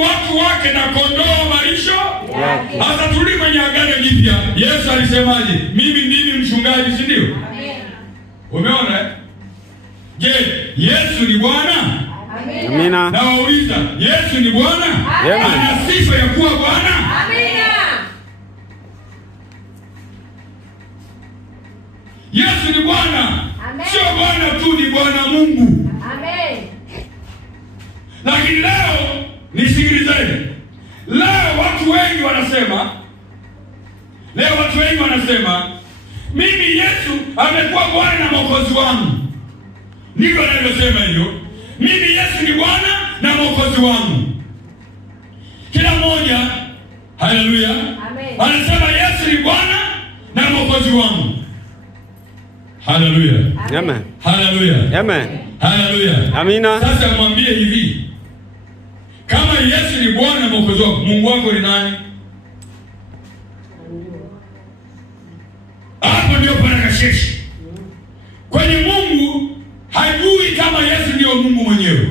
watu wake na kondoo malisho yake. Hata tuli kwenye Agano Jipya, Yesu alisemaje? Mimi ndimi mchungaji, si ndio? Umeona? Je, Yesu ni Bwana? Amina. Na wauliza, Yesu ni Bwana? Ana sifa ya kuwa Bwana? Amina. Yesu ni Bwana. Sio Bwana tu, ni Bwana Mungu. Amen. Lakini leo nisikilizeni. Leo watu wengi wanasema mimi Yesu amekuwa Bwana na Mwokozi wangu. Ndivyo anavyosema hivyo. Mimi Yesu ni Bwana na Mwokozi wangu. Kila mmoja, haleluya, anasema Yesu ni Bwana na Mwokozi wangu. Haleluya. Amen. Haleluya. Amen. Haleluya. Amina. Sasa mwambie hivi, kama Yesu ni Bwana na Mwokozi wako, Mungu wako ni nani? Hapo ndio pana kasheshi. Kwani Mungu hajui kama Yesu ndio Mungu mwenyewe.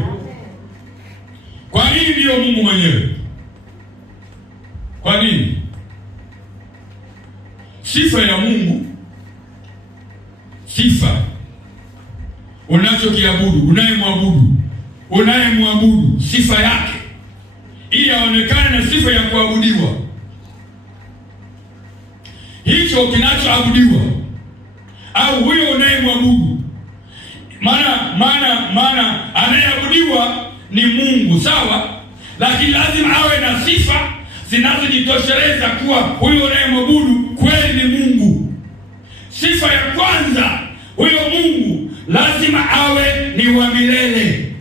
Kwa nini ndio Mungu mwenyewe? Kwa nini? Sifa ya Mungu, sifa unachokiabudu, unayemwabudu, sifa yake ili aonekane na sifa ya kuabudiwa, hicho kinachoabudiwa au huyo unayemwabudu. Maana anayeabudiwa ni Mungu, sawa, lakini lazima awe na sifa zinazojitosheleza kuwa huyo unayemwabudu kweli ni Mungu. Sifa ya kwanza, huyo Mungu lazima awe ni wa milele.